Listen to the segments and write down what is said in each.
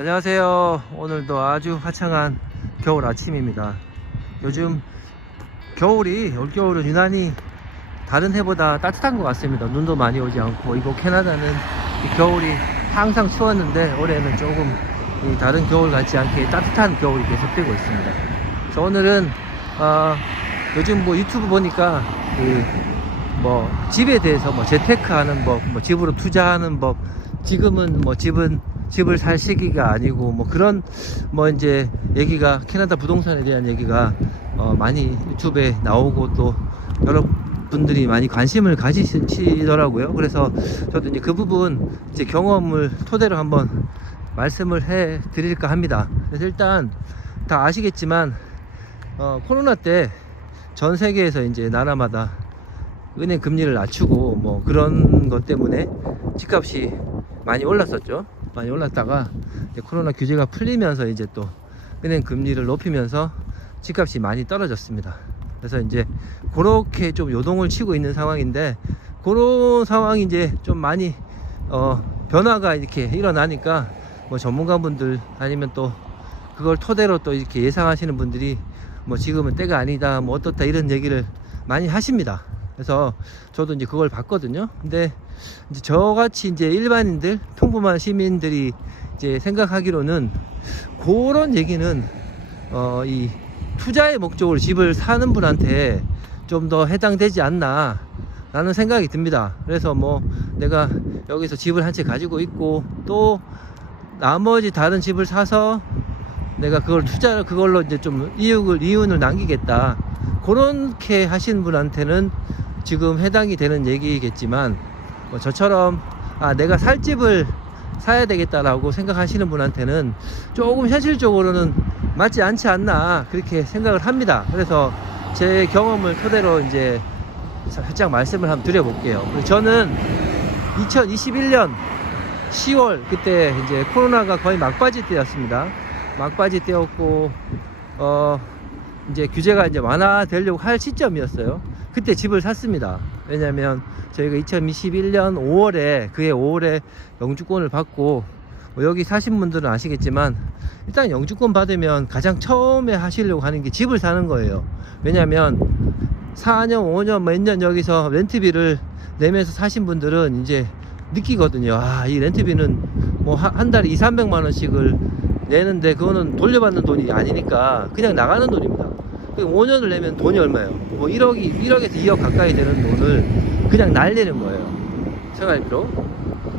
안녕하세요. 오늘도 아주 화창한 겨울 아침입니다. 요즘 겨울이 올겨울은 유난히 다른 해보다 따뜻한 것 같습니다. 눈도 많이 오지 않고, 이곳 캐나다는 이 겨울이 항상 추웠는데 올해는 조금 이 다른 겨울 같지 않게 따뜻한 겨울이 계속되고 있습니다. 그래서 오늘은 요즘 뭐 유튜브 보니까 집에 대해서 재테크하는 법, 집으로 투자하는 법, 지금은 집을 살 시기가 아니고 그런 이제 얘기가, 캐나다 부동산에 대한 얘기가 많이 유튜브에 나오고 또 여러분들이 많이 관심을 가지시더라고요. 그래서 저도 이제 그 부분 이제 경험을 토대로 한번 말씀을 해 드릴까 합니다. 그래서 일단 다 아시겠지만 코로나 때 전 세계에서 이제 나라마다 은행 금리를 낮추고 그런 것 때문에 집값이 많이 올랐었죠. 많이 올랐다가 이제 코로나 규제가 풀리면서 이제 또 은행 금리를 높이면서 집값이 많이 떨어졌습니다. 그래서 이제 그렇게 좀 요동을 치고 있는 상황인데, 그런 상황이 이제 좀 많이 변화가 이렇게 일어나니까 전문가분들 아니면 또 그걸 토대로 또 이렇게 예상하시는 분들이 지금은 때가 아니다, 어떻다, 이런 얘기를 많이 하십니다. 그래서 저도 이제 그걸 봤거든요. 근데 이제 저같이 이제 일반인들, 평범한 시민들이 이제 생각하기로는 그런 얘기는 이 투자의 목적으로 집을 사는 분한테 좀 더 해당되지 않나 라는 생각이 듭니다. 그래서 내가 여기서 집을 한 채 가지고 있고 또 나머지 다른 집을 사서 내가 그걸로 이제 좀 이윤을 남기겠다, 그렇게 하신 분한테는 지금 해당이 되는 얘기겠지만, 저처럼 내가 살 집을 사야 되겠다라고 생각하시는 분한테는 조금 현실적으로는 맞지 않지 않나, 그렇게 생각을 합니다. 그래서 제 경험을 토대로 이제 살짝 말씀을 한번 드려볼게요. 저는 2021년 10월, 그때 이제 코로나가 거의 막바지 때였습니다. 막바지 때였고 이제 규제가 이제 완화되려고 할 시점이었어요. 그때 집을 샀습니다. 왜냐면 저희가 2021년 5월에 그해 5월에 영주권을 받고, 여기 사신 분들은 아시겠지만 일단 영주권 받으면 가장 처음에 하시려고 하는 게 집을 사는 거예요. 왜냐면 4년 5년 몇 년 여기서 렌트비를 내면서 사신 분들은 이제 느끼거든요. 이 렌트비는 한 달에 200~300만 원씩을 내는데 그거는 돌려받는 돈이 아니니까 그냥 나가는 돈입니다. 5년을 내면 돈이 얼마예요? 1억에서 2억 가까이 되는 돈을 그냥 날리는 거예요. 생활비로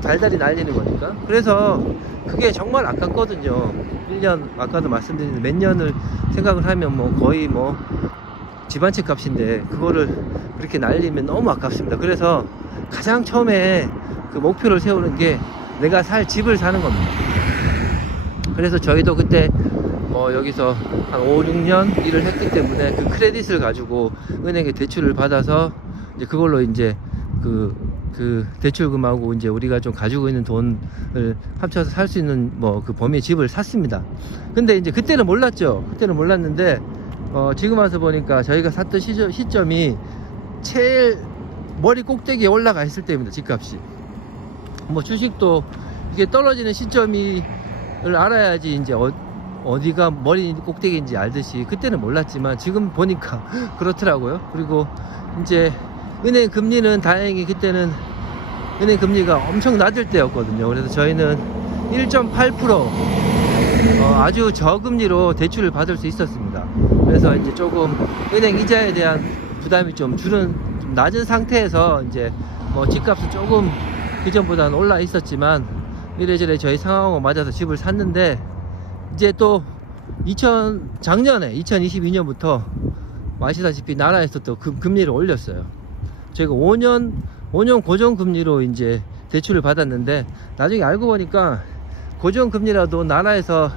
달달이 날리는 거니까. 그래서 그게 정말 아깝거든요. 1년, 아까도 말씀드린 몇 년을 생각을 하면 거의 집 한 채 값인데 그거를 그렇게 날리면 너무 아깝습니다. 그래서 가장 처음에 그 목표를 세우는 게 내가 살 집을 사는 겁니다. 그래서 저희도 그때 여기서 한 5~6년 일을 했기 때문에 그 크레딧을 가지고 은행에 대출을 받아서 이제 그걸로 이제 그 대출금하고 이제 우리가 좀 가지고 있는 돈을 합쳐서 살 수 있는 그 범위의 집을 샀습니다. 근데 이제 그때는 몰랐죠. 그때는 몰랐는데 지금 와서 보니까 저희가 샀던 시점이 제일 머리 꼭대기에 올라가 있을 때입니다. 집값이. 주식도 이게 떨어지는 시점을 알아야지 이제 어디가 머리 꼭대기인지 알듯이, 그때는 몰랐지만 지금 보니까 그렇더라고요. 그리고 이제 은행 금리는 다행히 그때는 은행 금리가 엄청 낮을 때였거든요. 그래서 저희는 1.8% 아주 저금리로 대출을 받을 수 있었습니다. 그래서 이제 조금 은행 이자에 대한 부담이 좀 낮은 상태에서 이제 집값은 조금 그전보다는 올라 있었지만 이래저래 저희 상황과 맞아서 집을 샀는데, 이제 또 작년에 2022년부터 아시다시피 나라에서 또 금리를 올렸어요. 저희가 5년 고정금리로 이제 대출을 받았는데, 나중에 알고 보니까 고정금리라도 나라에서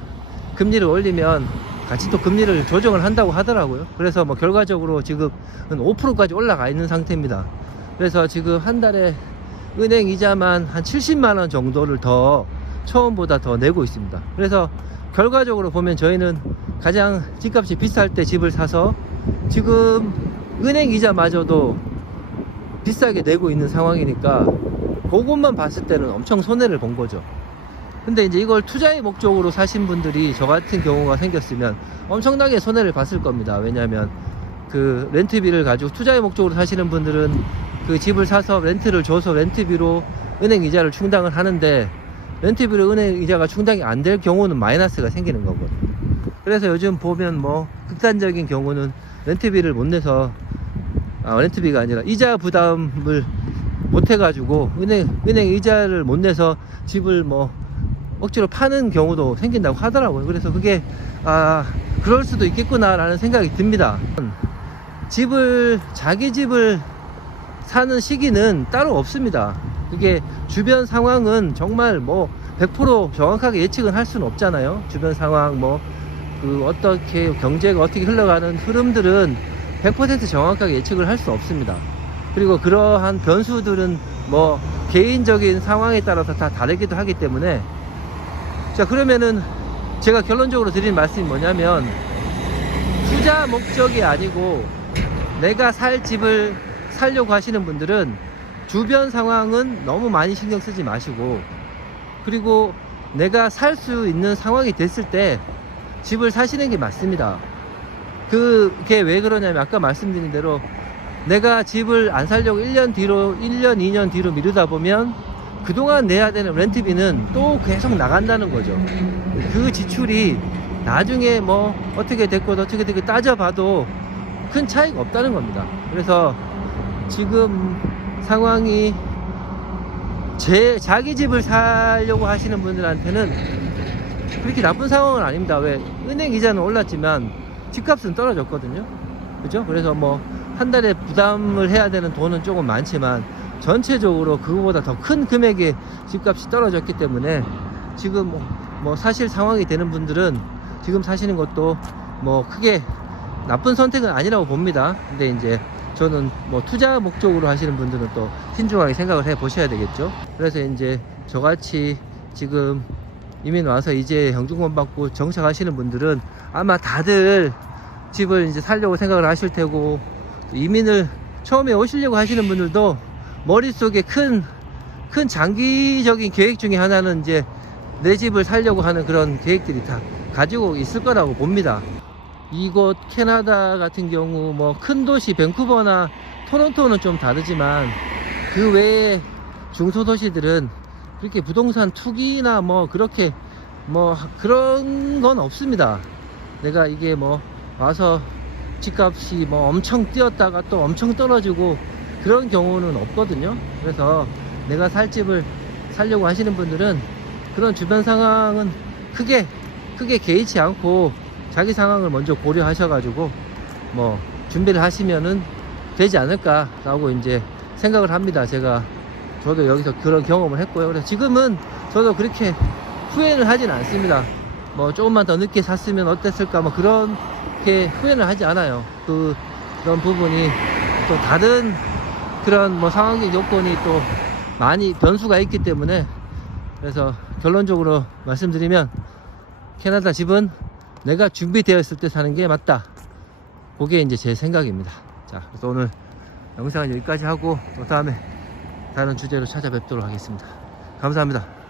금리를 올리면 같이 또 금리를 조정을 한다고 하더라고요. 그래서 결과적으로 지금 5%까지 올라가 있는 상태입니다. 그래서 지금 한 달에 은행 이자만 한 70만 원 정도를 더 처음보다 더 내고 있습니다. 그래서 결과적으로 보면 저희는 가장 집값이 비쌀 때 집을 사서 지금 은행 이자마저도 비싸게 내고 있는 상황이니까 그것만 봤을 때는 엄청 손해를 본 거죠. 근데 이제 이걸 투자의 목적으로 사신 분들이 저 같은 경우가 생겼으면 엄청나게 손해를 봤을 겁니다. 왜냐하면 그 렌트비를 가지고 투자의 목적으로 사시는 분들은 그 집을 사서 렌트를 줘서 렌트비로 은행 이자를 충당을 하는데, 렌트비로 은행 이자가 충당이 안 될 경우는 마이너스가 생기는 거거든요. 그래서 요즘 보면 뭐 극단적인 경우는 렌트비를 못 내서, 렌트비가 아니라 이자 부담을 못 해가지고 은행 이자를 못 내서 집을 뭐 억지로 파는 경우도 생긴다고 하더라고요. 그래서 그게 그럴 수도 있겠구나 라는 생각이 듭니다. 자기 집을 사는 시기는 따로 없습니다. 그게 주변 상황은 정말 뭐 100% 정확하게 예측은 할 수는 없잖아요. 주변 상황 어떻게 경제가 어떻게 흘러가는 흐름들은 100% 정확하게 예측을 할 수 없습니다. 그리고 그러한 변수들은 뭐 개인적인 상황에 따라서 다 다르기도 하기 때문에, 자, 그러면은 제가 결론적으로 드리는 말씀이 뭐냐면, 투자 목적이 아니고 내가 살 집을 살려고 하시는 분들은 주변 상황은 너무 많이 신경 쓰지 마시고, 그리고 내가 살 수 있는 상황이 됐을 때 집을 사시는 게 맞습니다. 그게 왜 그러냐면, 아까 말씀드린 대로 내가 집을 안 살려고 1년, 2년 뒤로 미루다 보면 그동안 내야 되는 렌트비는 또 계속 나간다는 거죠. 그 지출이 나중에 뭐 어떻게 됐고 따져봐도 큰 차이가 없다는 겁니다. 그래서 지금 상황이 자기 집을 사려고 하시는 분들한테는 그렇게 나쁜 상황은 아닙니다. 왜? 은행 이자는 올랐지만 집값은 떨어졌거든요. 그죠? 그래서 뭐 한 달에 부담을 해야 되는 돈은 조금 많지만 전체적으로 그거보다 더 큰 금액의 집값이 떨어졌기 때문에 지금 뭐 사실 상황이 되는 분들은 지금 사시는 것도 뭐 크게 나쁜 선택은 아니라고 봅니다. 근데 이제 저는 뭐 투자 목적으로 하시는 분들은 또 신중하게 생각을 해 보셔야 되겠죠. 그래서 이제 저같이 지금 이민 와서 이제 영주권 받고 정착하시는 분들은 아마 다들 집을 이제 살려고 생각을 하실 테고, 이민을 처음에 오시려고 하시는 분들도 머릿속에 큰 장기적인 계획 중에 하나는 이제 내 집을 살려고 하는 그런 계획들이 다 가지고 있을 거라고 봅니다. 이곳 캐나다 같은 경우 뭐 큰 도시 밴쿠버나 토론토는 좀 다르지만 그 외에 중소도시들은 그렇게 부동산 투기나 뭐 그렇게 뭐 그런 건 없습니다. 내가 이게 뭐 와서 집값이 뭐 엄청 뛰었다가 또 엄청 떨어지고 그런 경우는 없거든요. 그래서 내가 살 집을 살려고 하시는 분들은 그런 주변 상황은 크게 개의치 않고 자기 상황을 먼저 고려하셔가지고 뭐 준비를 하시면은 되지 않을까라고 이제 생각을 합니다. 저도 여기서 그런 경험을 했고요. 그래서 지금은 저도 그렇게 후회는 하진 않습니다. 뭐 조금만 더 늦게 샀으면 어땠을까 뭐 그렇게 후회는 하지 않아요. 그런 부분이 또 다른 그런 뭐 상황적 요건이 또 많이 변수가 있기 때문에, 그래서 결론적으로 말씀드리면 캐나다 집은 내가 준비되어 있을 때 사는 게 맞다. 그게 이제 제 생각입니다. 자, 그래서 오늘 영상은 여기까지 하고 또 다음에 다른 주제로 찾아뵙도록 하겠습니다. 감사합니다.